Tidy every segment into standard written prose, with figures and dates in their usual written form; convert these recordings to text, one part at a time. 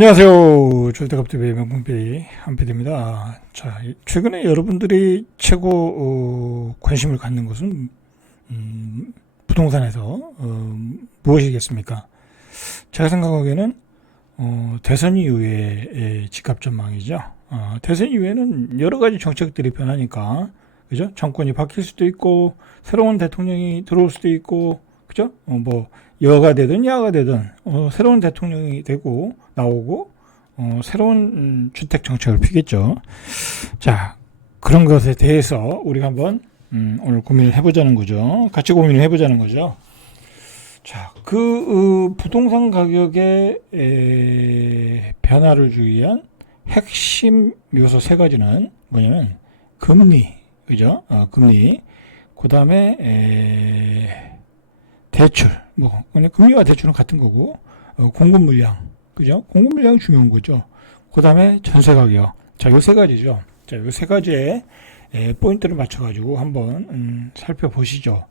안녕하세요. 조대갑TV의 명품비 한PD입니다. 자, 최근에 여러분들이 최고 관심을 갖는 것은 부동산에서 무엇이겠습니까? 제가 생각하기에는 대선 이후의 집값 전망이죠. 대선 이후에는 여러 가지 정책들이 변하니까, 그죠? 정권이 바뀔 수도 있고 새로운 대통령이 들어올 수도 있고, 그죠? 뭐 여가 되든 야가 되든 새로운 대통령이 되고 나오고 새로운 주택 정책을 피겠죠. 자, 그런 것에 대해서 우리가 한번 오늘 고민을 해보자는 거죠. 같이 고민을 해보자는 거죠. 자, 부동산 가격의 변화를 주기 위한 핵심 요소 세 가지는 뭐냐면 금리, 그죠? 금리. 그 다음에 대출, 뭐 그냥 금리와 대출은 같은 거고, 공급 물량, 그죠? 공급 물량이 중요한 거죠. 그 다음에 전세 가격. 자, 요 세 가지죠. 자, 요 세 가지에 포인트를 맞춰가지고 한번 살펴보시죠.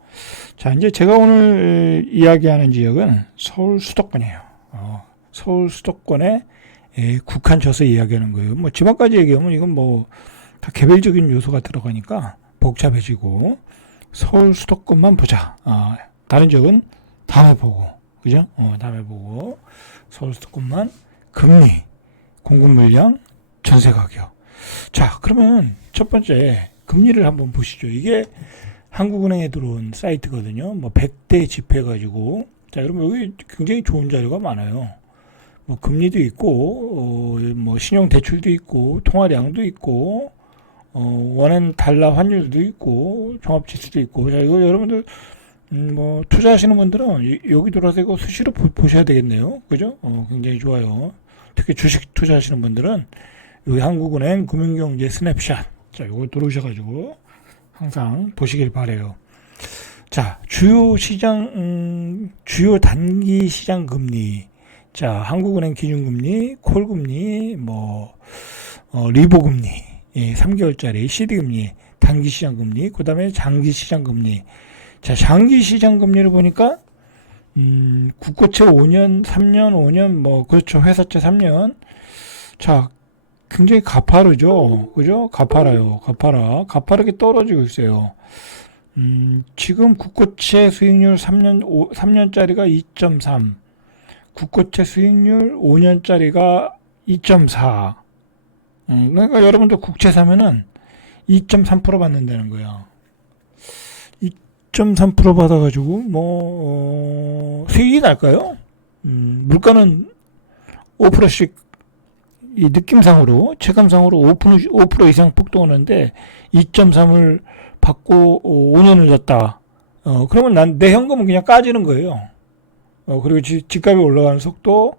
자, 이제 제가 오늘 이야기하는 지역은 서울 수도권이에요. 서울 수도권에 국한져서 이야기하는 거예요. 뭐 지방까지 얘기하면 이건 뭐 다 개별적인 요소가 들어가니까 복잡해지고, 서울 수도권만 보자. 다른 지역은 다음에 보고, 그죠? 다음에 보고, 서울 수도권만 금리, 공급 물량, 전세 가격. 자, 그러면 첫 번째 금리를 한번 보시죠. 이게 한국은행에 들어온 사이트거든요. 뭐 100대 집해가지고, 자, 여러분 여기 굉장히 좋은 자료가 많아요. 뭐 금리도 있고, 뭐 신용 대출도 있고, 통화량도 있고, 원엔 달러 환율도 있고, 종합지수도 있고. 자, 이거 여러분들 뭐 투자하시는 분들은 여기 들어와서 이거 수시로 보셔야 되겠네요. 그죠? 굉장히 좋아요. 특히 주식 투자하시는 분들은 여기 한국은행 금융경제 스냅샷, 자, 이거 들어오셔가지고 항상 보시길 바래요. 자, 주요 단기 시장 금리. 자, 한국은행 기준금리, 콜금리, 뭐 리보금리, 3개월짜리 CD금리, 단기 시장 금리, 그 다음에 장기 시장 금리. 자, 장기 시장 금리를 보니까 국고채 5년, 3년, 5년, 뭐 그렇죠. 회사채 3년. 자, 굉장히 가파르죠. 그죠? 가파르게 떨어지고 있어요. 지금 국고채 수익률 3년짜리가 2.3, 국고채 수익률 5년짜리가 2.4. 그러니까 여러분들 국채 사면은 2.3% 받는다는 거야. 2.3% 받아가지고 수익이 날까요? 물가는 5%씩 이 느낌상으로, 체감상으로 5% 이상 폭등하는데 2.3을 받고 5년을 졌다. 그러면 내 현금은 그냥 까지는 거예요. 그리고 집값이 올라가는 속도,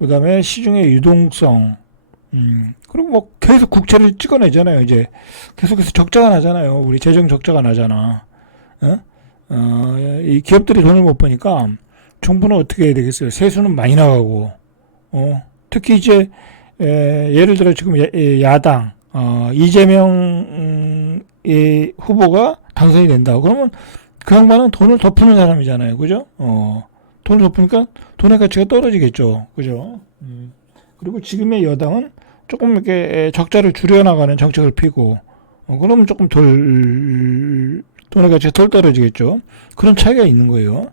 그 다음에 시중의 유동성, 그리고 뭐 계속 국채를 찍어내잖아요. 이제 계속해서 적자가 나잖아요. 우리 재정 적자가 나잖아. 이 기업들이 돈을 못 버니까 정부는 어떻게 해야 되겠어요? 세수는 많이 나가고, 특히 이제 예를 들어 지금 야당 이재명 후보가 당선이 된다. 그러면 그 양반은 돈을 더 푸는 사람이잖아요, 그죠? 돈을 더 푸니까 돈의 가치가 떨어지겠죠, 그죠? 그리고 지금의 여당은 조금 이렇게 적자를 줄여나가는 정책을 피고, 그러면 조금 돈의 가치가 덜 떨어지겠죠. 그런 차이가 있는 거예요.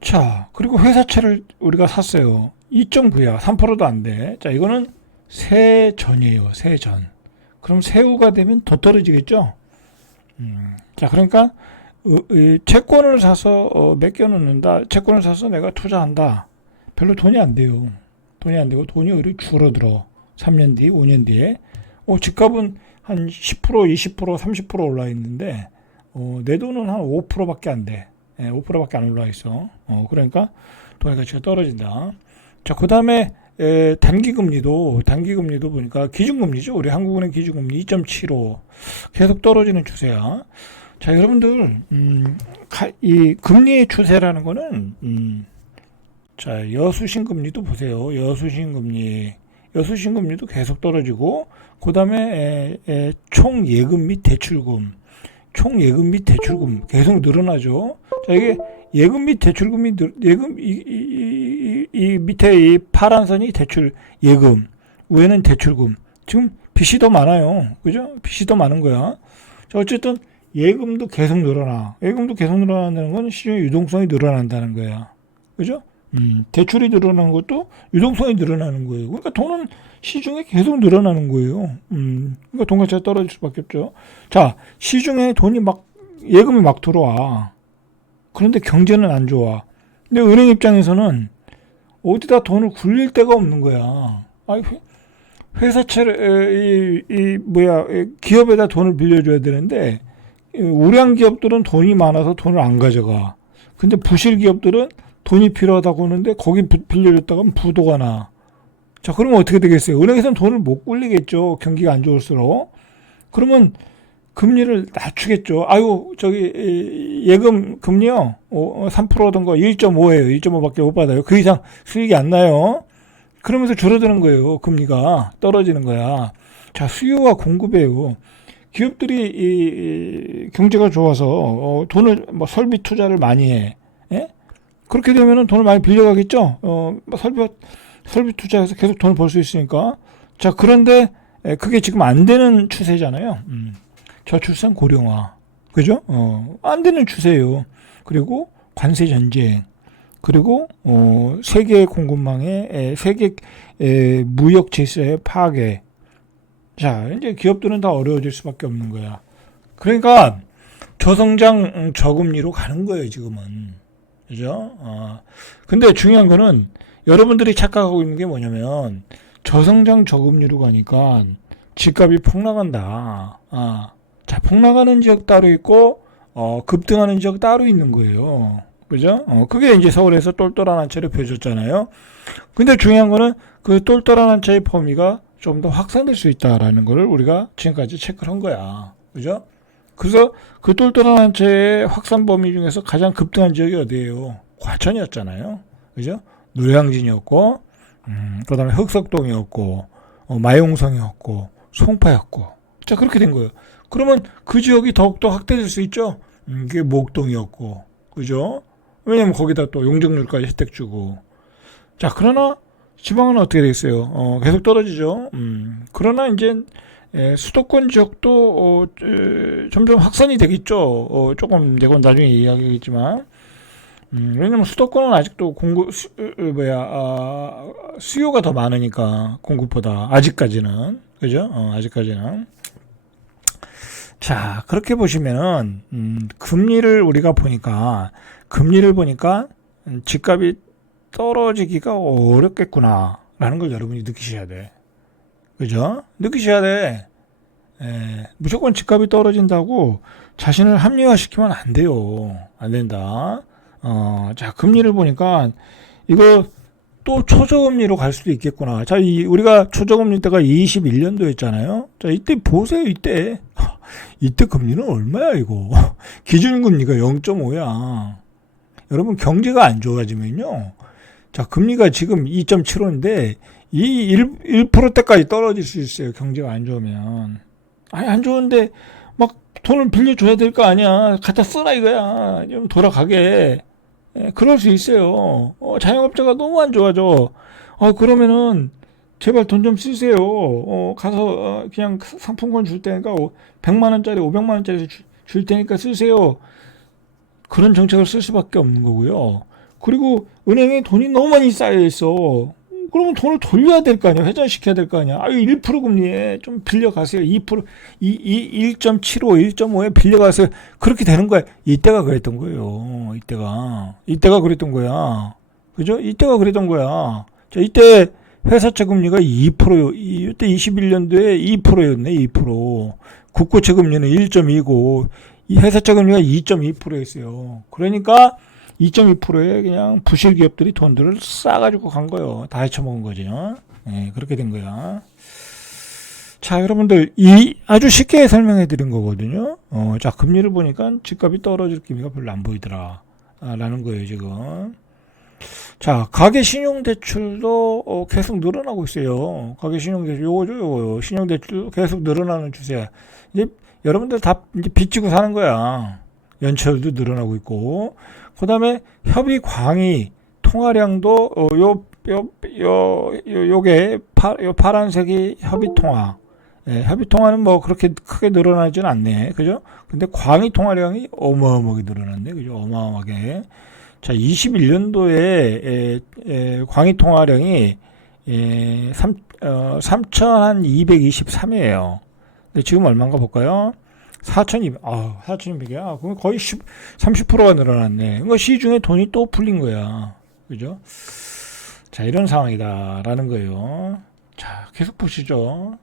자, 그리고 회사채를 우리가 샀어요. 2.9야. 3%도 안 돼. 자, 이거는 세전이에요. 세전. 그럼 세후가 되면 더 떨어지겠죠. 자, 그러니까 채권을 사서 맡겨놓는다. 채권을 사서 내가 투자한다. 별로 돈이 안 돼요. 돈이 안 되고 돈이 오히려 줄어들어. 3년 뒤, 5년 뒤에. 집값은 한 10%, 20%, 30% 올라 있는데 내 돈은 한 5%밖에 안 돼. 5%밖에 안 올라 있어. 그러니까 돈의 가치가 떨어진다. 자, 그 다음에 단기금리도 보니까 기준금리죠. 우리 한국은행 기준금리 2.75 계속 떨어지는 추세야. 자, 여러분들 이 금리의 추세라는 거는 자, 여수신금리도 보세요. 여수신금리도 계속 떨어지고, 그 다음에 총예금 및 대출금 계속 늘어나죠. 자, 이게 예금 및 대출금이 예금 이 밑에 이 파란 선이 대출 예금, 위에는 대출금. 지금 빚이 더 많아요. 그죠? 빚이 더 많은 거야. 자, 어쨌든 예금도 계속 늘어나. 예금도 계속 늘어난다는 건 시중의 유동성이 늘어난다는 거야. 그죠? 대출이 늘어나는 것도 유동성이 늘어나는 거예요. 그러니까 돈은 시중에 계속 늘어나는 거예요. 그러니까 돈 가치가 떨어질 수밖에 없죠. 자, 시중에 돈이 막, 예금이 막 들어와. 그런데 경제는 안 좋아. 근데 은행 입장에서는 어디다 돈을 굴릴 데가 없는 거야. 아, 회사채를, 기업에다 돈을 빌려줘야 되는데, 우량 기업들은 돈이 많아서 돈을 안 가져가. 근데 부실 기업들은 돈이 필요하다고 하는데 거기 빌려줬다가 부도가 나. 자, 그러면 어떻게 되겠어요? 은행에서는 돈을 못 굴리겠죠. 경기가 안 좋을수록. 그러면 금리를 낮추겠죠. 아유, 예금 금리요. 3%던가 1.5예요. 1.5밖에 못 받아요. 그 이상 수익이 안 나요. 그러면서 줄어드는 거예요. 금리가 떨어지는 거야. 자, 수요와 공급이에요. 기업들이 경제가 좋아서 돈을 설비 투자를 많이 해. 예? 그렇게 되면은 돈을 많이 빌려가겠죠. 설비 투자해서 계속 돈을 벌 수 있으니까. 자, 그런데 그게 지금 안 되는 추세잖아요. 저출산 고령화. 그죠? 안 되는 추세예요. 그리고 관세 전쟁. 그리고 세계 공급망의 세계 무역 질서의 파괴. 자, 이제 기업들은 다 어려워질 수밖에 없는 거야. 그러니까 저성장 저금리로 가는 거예요, 지금은. 그죠? 근데 중요한 거는 여러분들이 착각하고 있는 게 뭐냐면 저성장 저금리로 가니까 집값이 폭락한다. 자, 폭락하는 지역 따로 있고 급등하는 지역 따로 있는 거예요. 그죠? 그게 이제 서울에서 똘똘한 한 채를 보여줬잖아요. 근데 중요한 거는 그 똘똘한 한 채의 범위가 좀 더 확산될 수 있다라는 거를 우리가 지금까지 체크를 한 거야. 그죠? 그래서 그 똘똘한 한 채의 확산 범위 중에서 가장 급등한 지역이 어디예요? 과천이었잖아요. 그죠? 노량진이었고, 그 다음에 흑석동이었고, 마용성이었고, 송파였고. 자, 그렇게 된 거예요. 그러면 그 지역이 더욱더 확대될 수 있죠? 이게 목동이었고, 그죠? 왜냐면 거기다 또 용적률까지 혜택 주고. 자, 그러나 지방은 어떻게 되겠어요? 계속 떨어지죠. 그러나 이제 수도권 지역도 점점 확산이 되겠죠. 조금 이건 나중에 이야기하겠지만, 왜냐면 수도권은 아직도 수요가 더 많으니까 공급보다 아직까지는 그죠? 아직까지는. 자, 그렇게 보시면은 금리를 보니까 집값이 떨어지기가 어렵겠구나라는 걸 여러분이 느끼셔야 돼. 그죠? 느끼셔야 돼. 무조건 집값이 떨어진다고 자신을 합리화시키면 안 돼요. 안 된다. 자, 금리를 보니까 이거 또 초저금리로 갈 수도 있겠구나. 자, 우리가 초저금리 때가 21년도였잖아요. 자, 이때 보세요, 이때. 이때 금리는 얼마야, 이거. 기준금리가 0.5야. 여러분, 경제가 안 좋아지면요. 자, 금리가 지금 2.75인데, 이 1%대까지 떨어질 수 있어요. 경제가 안 좋으면. 아니, 안 좋은데, 막 돈을 빌려줘야 될 거 아니야. 갖다 쓰라 이거야. 좀 돌아가게. 그럴 수 있어요. 자영업자가 너무 안 좋아져. 그러면은, 제발 돈 좀 쓰세요. 가서, 그냥 상품권 줄 테니까, 100만원짜리, 500만원짜리 줄 테니까 쓰세요. 그런 정책을 쓸 수밖에 없는 거고요. 그리고 은행에 돈이 너무 많이 쌓여 있어. 그러면 돈을 돌려야 될 거 아니야. 회전시켜야 될 거 아니야. 1% 금리에 좀 빌려가세요. 2%, 1.75, 1.5에 빌려가세요. 그렇게 되는 거야. 이때가 그랬던 거예요. 이때가 그랬던 거야. 그죠? 이때가 그랬던 거야. 자, 이때 회사채 금리가 2%요. 이때 21년도에 2%였네, 2%. 국고채 금리는 1.2고, 이 회사채 금리가 2.2%였어요. 그러니까 2.2%에 그냥 부실 기업들이 돈들을 싸가지고 간 거예요. 다 헤쳐먹은 거죠. 그렇게 된 거야. 자, 여러분들, 아주 쉽게 설명해 드린 거거든요. 자, 금리를 보니까 집값이 떨어질 기미가 별로 안 보이더라. 라는 거예요, 지금. 자, 가계 신용대출도 계속 늘어나고 있어요. 가계 신용대출, 요거죠. 신용대출 계속 늘어나는 추세. 이제 여러분들 다 이제 빚지고 사는 거야. 연체율도 늘어나고 있고, 그 다음에 협의 광의 통화량도 요게 요 파란색이 협의 통화. 예, 협의 통화는 뭐 그렇게 크게 늘어나지는 않네, 그죠? 근데 광의 통화량이 어마어마하게 늘어났네, 그죠? 어마어마하게. 자, 21년도에 광의 통화량이 3,223이에요. 근데 지금 얼마인가 볼까요? 4,200, 4,200이야. 그럼 거의 30%가 늘어났네. 그러니까 시중에 돈이 또 풀린 거야. 그죠? 자, 이런 상황이다라는 거예요. 자, 계속 보시죠.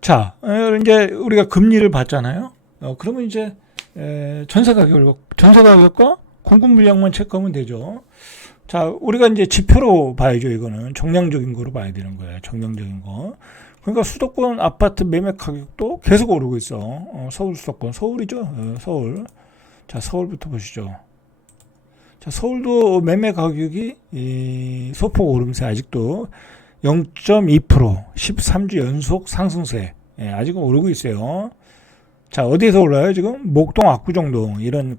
자, 이제 우리가 금리를 받잖아요. 그러면 이제 전세 가격과 공급 물량만 체크하면 되죠. 자, 우리가 이제 지표로 봐야죠. 이거는 정량적인 거로 봐야 되는 거예요. 정량적인 거. 그러니까 수도권 아파트 매매 가격도 계속 오르고 있어. 서울 수도권, 서울이죠. 서울. 자, 서울부터 보시죠. 자, 서울도 매매 가격이 소폭 오름세 아직도 0.2% 13주 연속 상승세. 예, 아직은 오르고 있어요. 자, 어디에서 올라요? 지금 목동, 압구정동 이런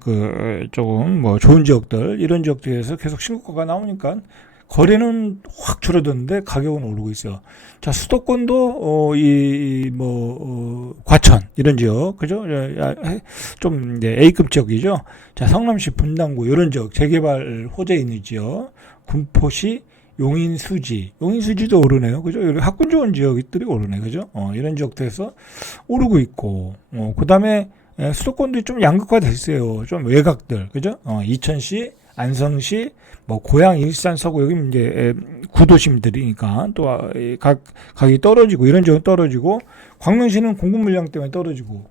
조금 뭐 좋은 지역들, 이런 지역들에서 계속 신고가가 나오니까 거래는 확 줄어드는데 가격은 오르고 있어요. 자, 수도권도 과천 이런 지역, 그죠? 좀 이제 A급 지역이죠. 자, 성남시 분당구 이런 지역, 재개발 호재에 있는 지역, 군포시 용인수지도 오르네요. 그죠? 학군 좋은 지역들이 오르네. 그죠? 이런 지역들에서 오르고 있고, 그 다음에 수도권도 좀 양극화됐어요. 좀 외곽들. 그죠? 이천시, 안성시, 뭐, 고양, 일산, 서구, 여기 이제 구도심들이니까 또 가격이 떨어지고, 이런 지역은 떨어지고, 광명시는 공급 물량 때문에 떨어지고.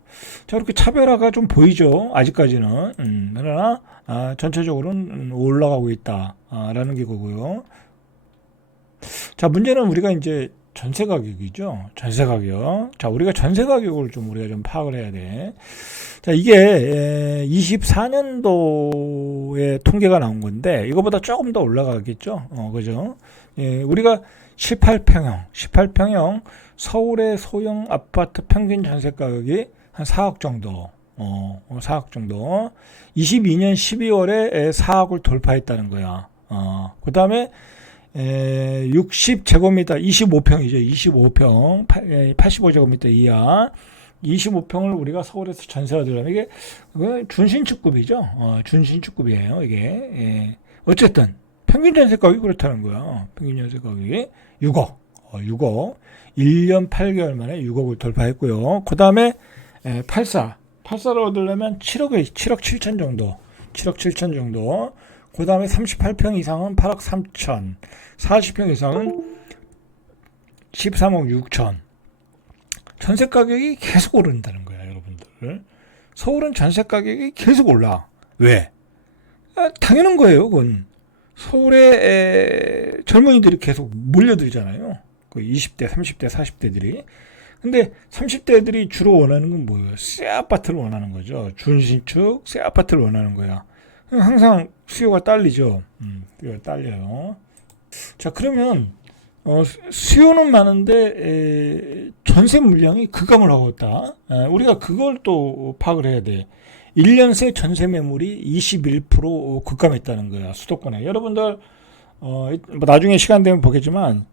자, 이렇게 차별화가 좀 보이죠. 아직까지는. 그러나, 전체적으로는 올라가고 있다. 라는 게 그거고요. 자, 문제는 우리가 이제 전세 가격이죠. 전세 가격. 자, 우리가 전세 가격을 우리가 좀 파악을 해야 돼. 자, 이게 24년도에 통계가 나온 건데 이거보다 조금 더 올라가겠죠. 그죠? 예, 우리가 18평형 서울의 소형 아파트 평균 전세 가격이 한 4억 정도. 4억 정도. 22년 12월에 4억을 돌파했다는 거야. 그다음에 60제곱미터 25평이죠. 25평 85제곱미터 이하 25평을 우리가 서울에서 전세가 들어가면 이게 준신축급이죠. 준신축급이에요. 이게 어쨌든 평균 전세 가격이 그렇다는 거야. 평균 전세 가격이 6억 1년 8개월 만에 6억을 돌파했고요. 그 다음에 84를 얻으려면 7억 7천 정도 7억 7천 정도. 그 다음에 38평 이상은 8억 3천, 40평 이상은 13억 6천. 전세 가격이 계속 오른다는 거야, 여러분들. 서울은 전세 가격이 계속 올라. 왜? 당연한 거예요, 그건. 서울에 젊은이들이 계속 몰려들잖아요. 그 20대, 30대, 40대들이. 근데 30대들이 주로 원하는 건 뭐예요? 새 아파트를 원하는 거죠. 준신축, 새 아파트를 원하는 거야. 항상 수요가 딸리죠. 수요가 딸려요. 자, 그러면 수요는 많은데 전세 물량이 급감을 하고 있다. 우리가 그걸 또 파악을 해야 돼. 1년 새 전세 매물이 21% 급감했다는 거야. 수도권에. 여러분들 뭐 나중에 시간 되면 보겠지만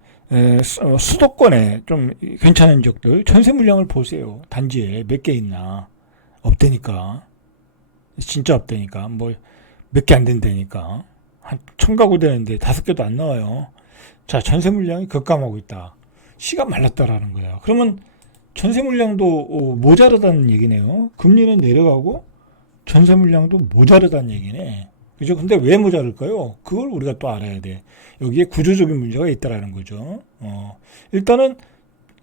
수도권에 좀 괜찮은 지역들 전세 물량을 보세요. 단지에 몇 개 있나. 없다니까. 진짜 없다니까. 뭐 몇 개 안 된다니까. 한 1000가구 되는데 5개도 안 나와요. 자, 전세 물량이 급감하고 있다. 시가 말랐다라는 거야. 그러면 전세 물량도 모자르다는 얘기네요. 금리는 내려가고 전세 물량도 모자르다는 얘기네. 그죠? 근데 왜 모자랄까요? 그걸 우리가 또 알아야 돼. 여기에 구조적인 문제가 있다라는 거죠. 일단은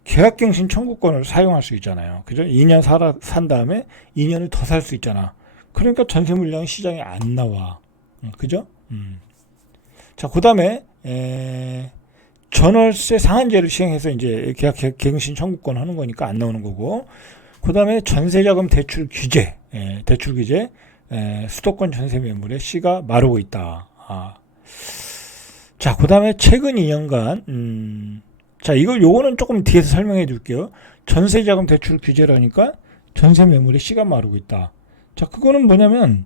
계약갱신 청구권을 사용할 수 있잖아요. 그죠? 2년 산 다음에 2년을 더 살 수 있잖아. 그러니까 전세 물량이 시장에 안 나와. 그죠? 자, 그 다음에, 전월세 상한제를 시행해서 이제 계약갱신 청구권 하는 거니까 안 나오는 거고. 그 다음에 전세자금 대출 규제, 수도권 전세 매물의 시가 마르고 있다. 자, 그 다음에 최근 2년간, 자, 요거는 조금 뒤에서 설명해 줄게요. 전세자금 대출 규제라니까 전세 매물의 시가 마르고 있다. 자, 그거는 뭐냐면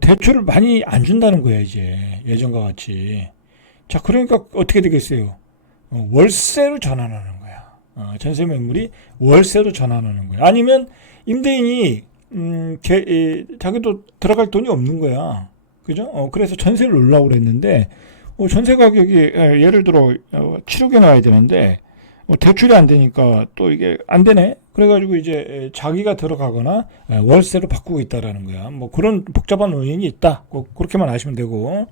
대출을 많이 안 준다는 거야, 이제. 예전과 같이. 자, 그러니까 어떻게 되겠어요? 월세로 전환하는 거야. 전세 매물이 월세로 전환하는 거야. 아니면 임대인이 자기도 들어갈 돈이 없는 거야. 그죠? 그래서 전세를 놓으려고 그랬는데 전세 가격이 예를 들어 7억에 나와야 되는데 대출이 안 되니까 또 이게 안 되네. 그래가지고 이제 자기가 들어가거나 월세로 바꾸고 있다라는 거야. 뭐 그런 복잡한 원인이 있다. 그렇게만 아시면 되고.